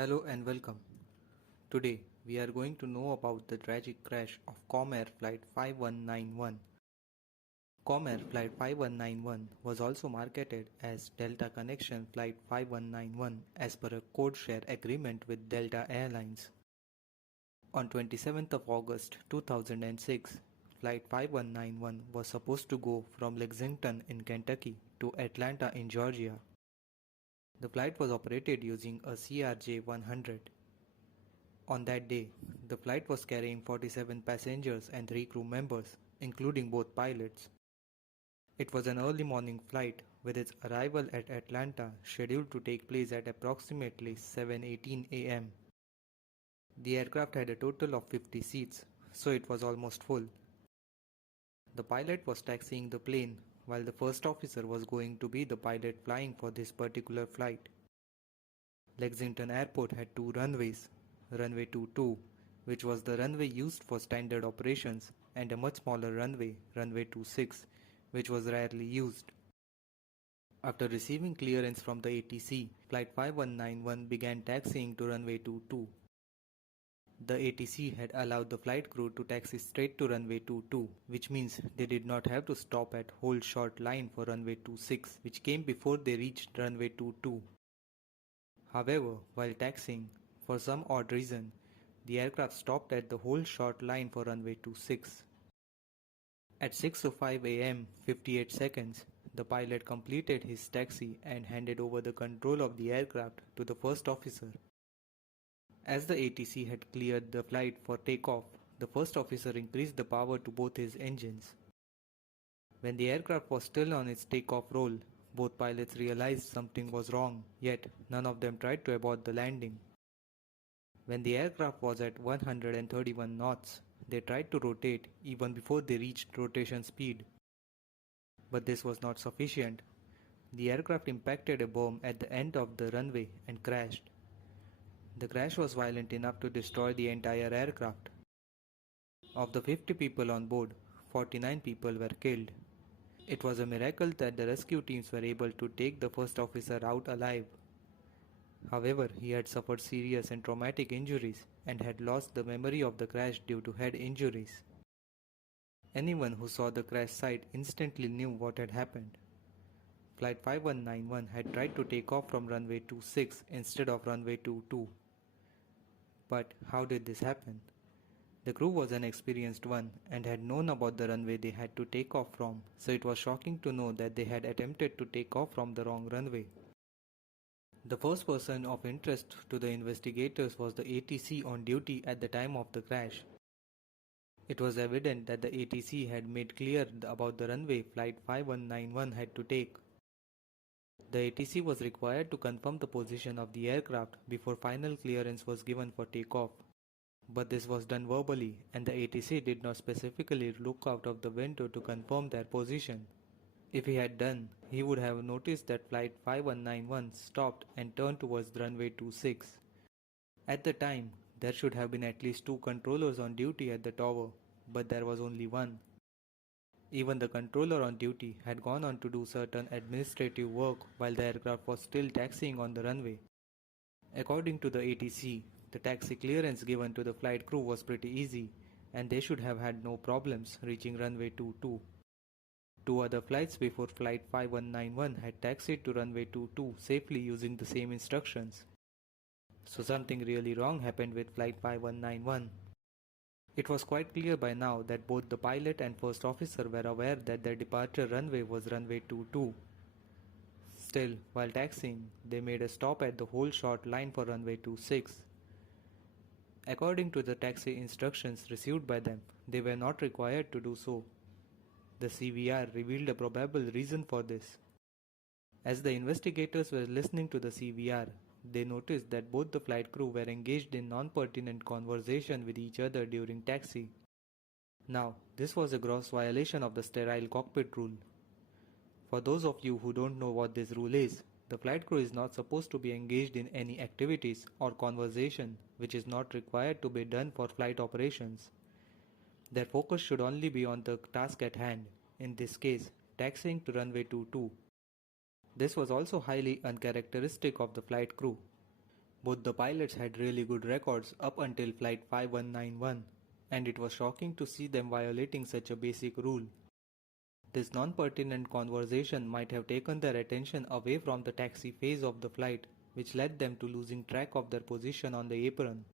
Hello and welcome. Today we are going to know about the tragic crash of Comair Flight 5191. Comair Flight 5191 was also marketed as Delta Connection Flight 5191 as per a code share agreement with Delta Airlines. On 27th of August 2006, Flight 5191 was supposed to go from Lexington in Kentucky to Atlanta in Georgia. The flight was operated using a CRJ-100. On that day, the flight was carrying 47 passengers and 3 crew members, including both pilots. It was an early morning flight with its arrival at Atlanta scheduled to take place at approximately 7:18 a.m. The aircraft had a total of 50 seats, so it was almost full. The pilot was taxiing the plane while the first officer was going to be the pilot flying for this particular flight. Lexington Airport had 2 runways, Runway 22, which was the runway used for standard operations, and a much smaller runway, Runway 26, which was rarely used. After receiving clearance from the ATC, Flight 5191 began taxiing to Runway 22. The ATC had allowed the flight crew to taxi straight to Runway 22, which means they did not have to stop at Hold Short Line for Runway 26, which came before they reached Runway 22. However, while taxiing, for some odd reason, the aircraft stopped at the Hold Short Line for Runway 26. At 6:05 am 58 seconds, the pilot completed his taxi and handed over the control of the aircraft to the first officer. As the ATC had cleared the flight for takeoff, the first officer increased the power to both his engines. When the aircraft was still on its takeoff roll, both pilots realized something was wrong, yet none of them tried to abort the landing. When the aircraft was at 131 knots, they tried to rotate even before they reached rotation speed. But this was not sufficient. The aircraft impacted a berm at the end of the runway and crashed. The crash was violent enough to destroy the entire aircraft. Of the 50 people on board, 49 people were killed. It was a miracle that the rescue teams were able to take the first officer out alive. However, he had suffered serious and traumatic injuries and had lost the memory of the crash due to head injuries. Anyone who saw the crash site instantly knew what had happened. Flight 5191 had tried to take off from runway 26 instead of runway 22. But how did this happen? The crew was an experienced one and had known about the runway they had to take off from, so it was shocking to know that they had attempted to take off from the wrong runway. The first person of interest to the investigators was the ATC on duty at the time of the crash. It was evident that the ATC had made clear about the runway Flight 5191 had to take. The ATC was required to confirm the position of the aircraft before final clearance was given for takeoff. But this was done verbally, and the ATC did not specifically look out of the window to confirm their position. If he had done, he would have noticed that Flight 5191 stopped and turned towards runway 26. At the time, there should have been at least 2 controllers on duty at the tower, but there was only one. Even the controller on duty had gone on to do certain administrative work while the aircraft was still taxiing on the runway. According to the ATC, the taxi clearance given to the flight crew was pretty easy, and they should have had no problems reaching runway 22. 2 other flights before Flight 5191 had taxied to runway 22 safely using the same instructions. So something really wrong happened with Flight 5191. It was quite clear by now that both the pilot and first officer were aware that their departure runway was runway 22. Still, while taxiing, they made a stop at the Hold Short Line for runway 26. According to the taxi instructions received by them, they were not required to do so. The CVR revealed a probable reason for this. As the investigators were listening to the CVR, they noticed that both the flight crew were engaged in non-pertinent conversation with each other during taxi. Now, this was a gross violation of the Sterile Cockpit rule. For those of you who don't know what this rule is, the flight crew is not supposed to be engaged in any activities or conversation which is not required to be done for flight operations. Their focus should only be on the task at hand, in this case, taxiing to runway 22. This was also highly uncharacteristic of the flight crew. Both the pilots had really good records up until Flight 5191, and it was shocking to see them violating such a basic rule. This non-pertinent conversation might have taken their attention away from the taxi phase of the flight, which led them to losing track of their position on the apron.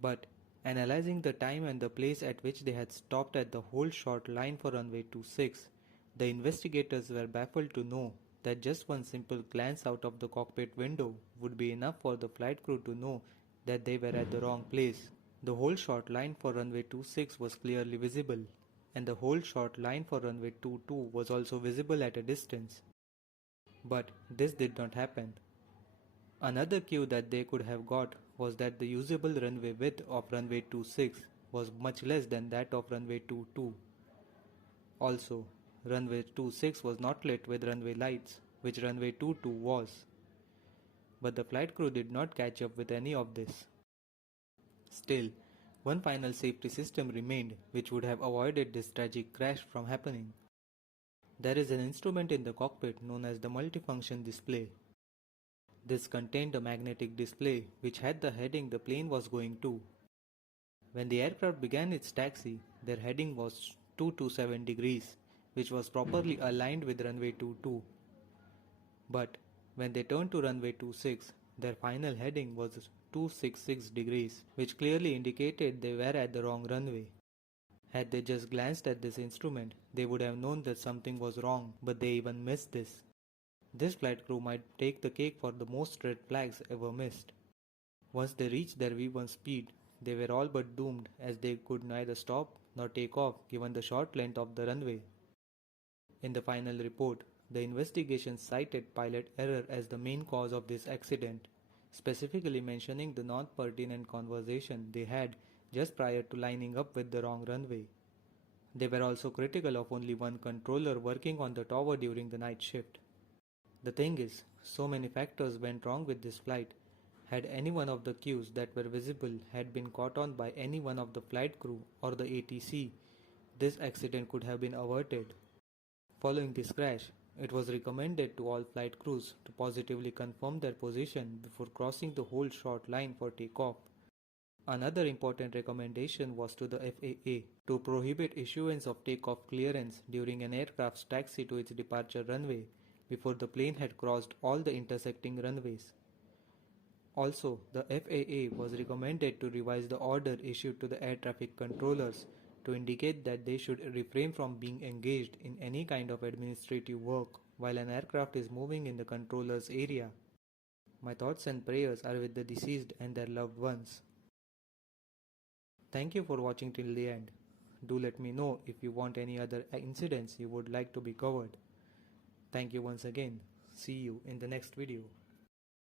But, analyzing the time and the place at which they had stopped at the whole short line for runway 26, the investigators were baffled to know that just one simple glance out of the cockpit window would be enough for the flight crew to know that they were at the wrong place. The whole short line for runway 26 was clearly visible, and the whole short line for runway 22 was also visible at a distance. But this did not happen. Another cue that they could have got was that the usable runway width of runway 26 was much less than that of runway 22. Also, runway 26 was not lit with runway lights, which runway 22 was. But the flight crew did not catch up with any of this. Still, one final safety system remained which would have avoided this tragic crash from happening. There is an instrument in the cockpit known as the multifunction display. This contained a magnetic display which had the heading the plane was going to. When the aircraft began its taxi, their heading was 227 degrees, which was properly aligned with runway 22. But when they turned to runway 26, their final heading was 266 degrees, which clearly indicated they were at the wrong runway. Had they just glanced at this instrument, they would have known that something was wrong, but they even missed this. This flight crew might take the cake for the most red flags ever missed. Once they reached their V1 speed, they were all but doomed as they could neither stop nor take off given the short length of the runway. In the final report, the investigation cited pilot error as the main cause of this accident, specifically mentioning the non-pertinent conversation they had just prior to lining up with the wrong runway. They were also critical of only one controller working on the tower during the night shift. The thing is, so many factors went wrong with this flight. Had any one of the cues that were visible had been caught on by any one of the flight crew or the ATC, this accident could have been averted. Following this crash, it was recommended to all flight crews to positively confirm their position before crossing the whole short line for takeoff. Another important recommendation was to the FAA to prohibit issuance of takeoff clearance during an aircraft's taxi to its departure runway before the plane had crossed all the intersecting runways. Also, the FAA was recommended to revise the order issued to the air traffic controllers to indicate that they should refrain from being engaged in any kind of administrative work while an aircraft is moving in the controller's area. My thoughts and prayers are with the deceased and their loved ones. Thank you for watching till the end. Do let me know if you want any other incidents you would like to be covered. Thank you once again. See you in the next video.